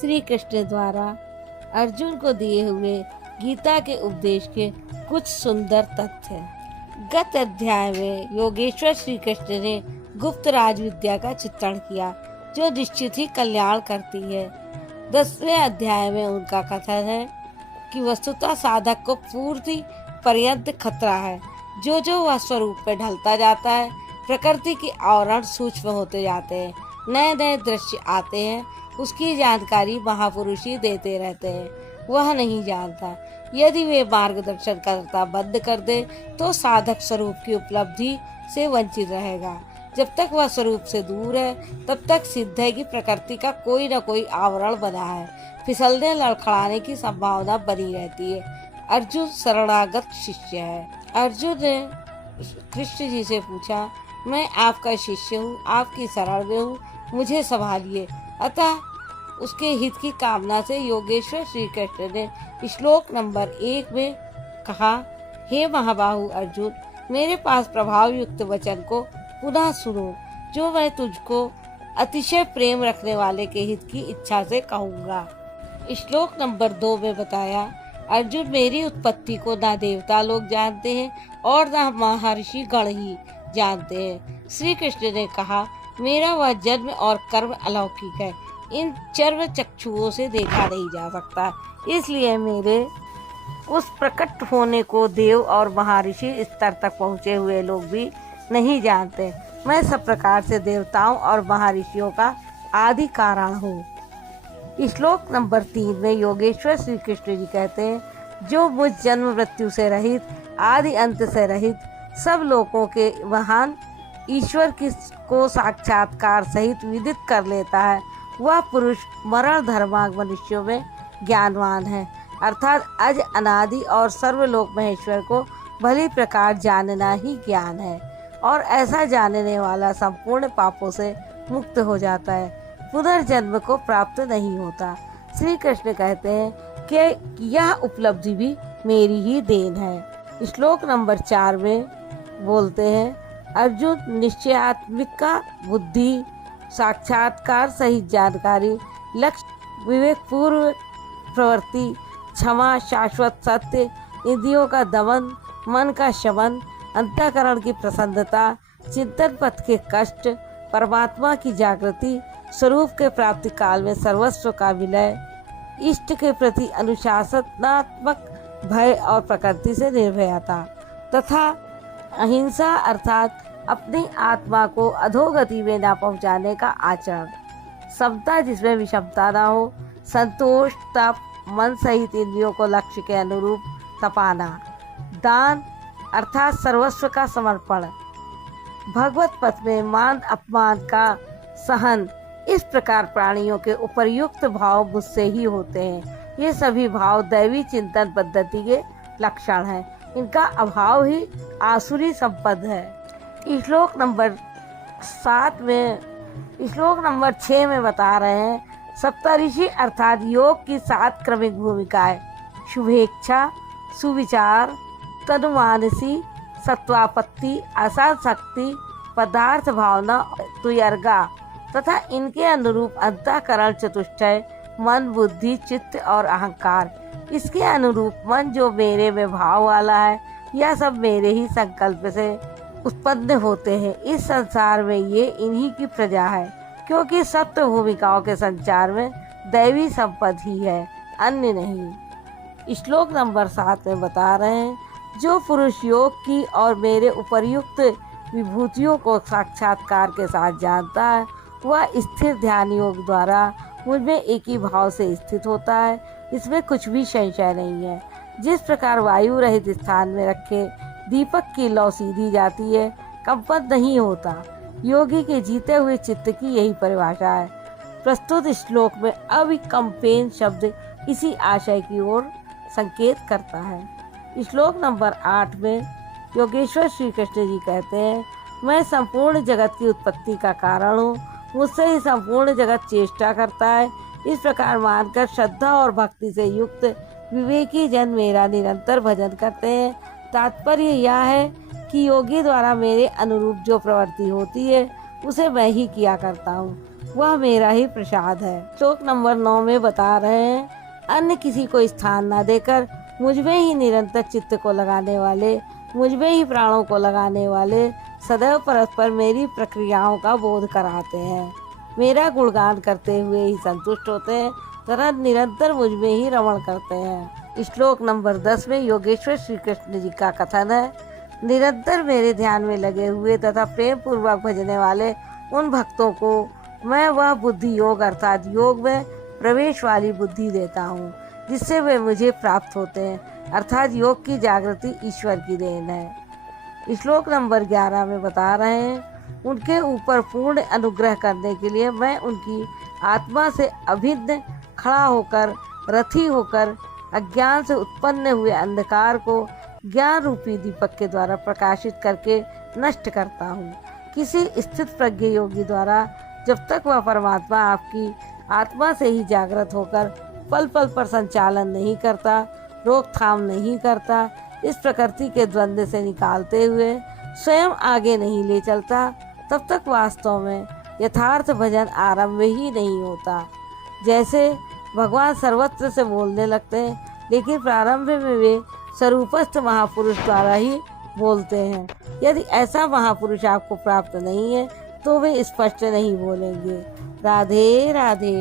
श्री कृष्ण द्वारा अर्जुन को दिए हुए गीता के उपदेश के कुछ सुंदर तथ्य। गत अध्याय में योगेश्वर श्री कृष्ण ने गुप्त राज विद्या का चित्रण किया, जो निश्चित ही कल्याण करती है। 10वें अध्याय में उनका कथन है कि वस्तुतः साधक को पूर्ति पर्यंत खतरा है। जो जो वह स्वरूप में ढलता जाता है, प्रकृति के आवरण सूक्ष्म होते जाते हैं, नए नए दृश्य आते हैं, उसकी जानकारी महापुरुष ही देते रहते हैं, वह नहीं जानता। यदि वे मार्गदर्शन करता बंद कर दे तो साधक स्वरूप की उपलब्धि से वंचित रहेगा। जब तक वह स्वरूप से दूर है तब तक सिद्ध है कि प्रकृति का कोई न कोई आवरण बना है, फिसलने लड़खड़ाने की संभावना बनी रहती है। अर्जुन शरणागत शिष्य है। अर्जुन ने कृष्ण जी से पूछा, मैं आपका शिष्य हूँ, आपकी शरण में हूँ, मुझे संभालिए। अतः उसके हित की कामना से योगेश्वर श्री कृष्ण ने श्लोक नंबर 1 में कहा, हे महाबाहु अर्जुन, मेरे पास प्रभाव युक्त वचन को पुनः सुनो, जो मैं तुझको अतिशय प्रेम रखने वाले के हित की इच्छा से कहूँगा। श्लोक नंबर 2 में बताया, अर्जुन, मेरी उत्पत्ति को ना देवता लोग जानते हैं और ना महर्षि गण ही जानते हैं। श्री कृष्ण ने कहा, मेरा वह जन्म और कर्म अलौकिक है, इन चर्म चक्षुओं से देखा नहीं जा सकता, इसलिए मेरे उस प्रकट होने को देव और महर्षि स्तर तक पहुँचे हुए लोग भी नहीं जानते। मैं सब प्रकार से देवताओं और महर्षियों का आदि कारण हूँ। श्लोक नंबर 3 में योगेश्वर श्री कृष्ण जी कहते हैं, जो मुझ जन्म मृत्यु से रहित, आदि अंत से रहित, सब लोगों के महान ईश्वर को साक्षात्कार सहित विदित कर लेता है, वह पुरुष मरण धर्माग मनुष्यों में ज्ञानवान है। अर्थात अज अनादि और सर्वलोक महेश्वर को भली प्रकार जानना ही ज्ञान है, और ऐसा जानने वाला संपूर्ण पापों से मुक्त हो जाता है, पुनर्जन्म को प्राप्त नहीं होता। श्री कृष्ण कहते हैं कि यह उपलब्धि भी मेरी ही देन है। श्लोक नंबर 4 में बोलते हैं, अर्जुन, निश्चयात्मिका बुद्धि, साक्षात्कार सहित जानकारी, लक्ष्य, विवेक पूर्व प्रवृत्ति, क्षमा, शाश्वत सत्य, इंद्रियों का दमन, मन का शमन, अंतःकरण की प्रसन्नता, चिंतन पथ के कष्ट, परमात्मा की जागृति, स्वरूप के प्राप्ति काल में सर्वस्व का विलय, इष्ट के प्रति अनुशासनात्मक भय और प्रकृति से निर्भयता तथा अहिंसा, अर्थात अपनी आत्मा को अधोगति में न पहुंचाने का आचरण, समता जिसमें विषमता न हो, संतोष, तप, मन सहित इंद्रियों को लक्ष्य के अनुरूप तपाना, दान अर्थात सर्वस्व का समर्पण, भगवत पथ में मान अपमान का सहन, इस प्रकार प्राणियों के उपर्युक्त भाव मुझसे ही होते हैं। ये सभी भाव दैवी चिंतन पद्धति के लक्षण हैं, इनका अभाव ही आसुरी संपद है। श्लोक नंबर 6 में बता रहे हैं, सप्तऋषि अर्थात योग की 7 क्रमिक भूमिकाएं, शुभेच्छा, सुविचार, तनुमानसी, सत्वापत्ति, आसक्ति, पदार्थ भावना, तुयर्गा तथा इनके अनुरूप अंतःकरण चतुष्टय, मन, बुद्धि, चित्त और अहंकार। इसके अनुरूप मन जो मेरे में भाव वाला है, यह सब मेरे ही संकल्प से उत्पन्न होते हैं। इस संसार में ये इन्हीं की प्रजा है, क्योंकि सप्त भूमिकाओं के संचार में दैवी संपद ही है, अन्य नहीं। श्लोक नंबर 7 में बता रहे हैं, जो पुरुष योग की और मेरे उपर्युक्त विभूतियों को साक्षात्कार के साथ जानता है, वह स्थिर ध्यान योग द्वारा मुझमें एक ही भाव से स्थित होता है, इसमें कुछ भी संशय नहीं है। जिस प्रकार वायु रहित स्थान में रखे दीपक की लौ सीधी जाती है, कंपन नहीं होता, योगी के जीते हुए चित्त की यही परिभाषा है। प्रस्तुत श्लोक में अविकम्पेन शब्द इसी आशय की ओर संकेत करता है। श्लोक नंबर 8 में योगेश्वर श्री कृष्ण जी कहते हैं, मैं संपूर्ण जगत की उत्पत्ति का कारण हूँ, मुझसे ही संपूर्ण जगत चेष्टा करता है। इस प्रकार मानकर श्रद्धा और भक्ति से युक्त विवेकी जन मेरा निरंतर भजन करते हैं। तात्पर्य यह है कि योगी द्वारा मेरे अनुरूप जो प्रवृत्ति होती है उसे मैं ही किया करता हूँ। वह मेरा ही प्रसाद है। श्लोक नंबर 9 में बता रहे हैं, अन्य किसी को स्थान न देकर मुझ में ही निरंतर चित्त को लगाने वाले, मुझ में ही प्राणों को लगाने वाले सदैव परस्पर मेरी प्रक्रियाओं का बोध कराते हैं, मेरा गुणगान करते हुए ही संतुष्ट होते हैं तथा निरंतर मुझ में ही रमण करते हैं। श्लोक नंबर 10 में योगेश्वर श्री कृष्ण जी का कथन है, निरंतर मेरे ध्यान में लगे हुए तथा प्रेम पूर्वक भजने वाले उन भक्तों को मैं वह बुद्धि योग अर्थात योग में प्रवेश वाली बुद्धि देता हूँ, जिससे वे मुझे प्राप्त होते हैं, अर्थात योग की जागृति ईश्वर की देन है। श्लोक नंबर 11 में बता रहे हैं, उनके ऊपर पूर्ण अनुग्रह करने के लिए मैं उनकी आत्मा से अभिन्न खड़ा होकर रथी होकर अज्ञान से उत्पन्न हुए अंधकार को ज्ञान रूपी दीपक के द्वारा प्रकाशित करके नष्ट करता हूँ। किसी स्थित प्रज्ञ योगी द्वारा जब तक वह परमात्मा आपकी आत्मा से ही जागृत होकर पल पल पर संचालन नहीं करता, रोकथाम नहीं करता, इस प्रकृति के द्वंद्व से निकालते हुए स्वयं आगे नहीं ले चलता, तब तक वास्तव में यथार्थ भजन आरंभ ही नहीं होता। जैसे भगवान सर्वत्र से बोलने लगते हैं, लेकिन प्रारंभ में वे स्वरूपस्थ महापुरुष द्वारा ही बोलते हैं। यदि ऐसा महापुरुष आपको प्राप्त नहीं है तो वे स्पष्ट नहीं बोलेंगे। राधे राधे।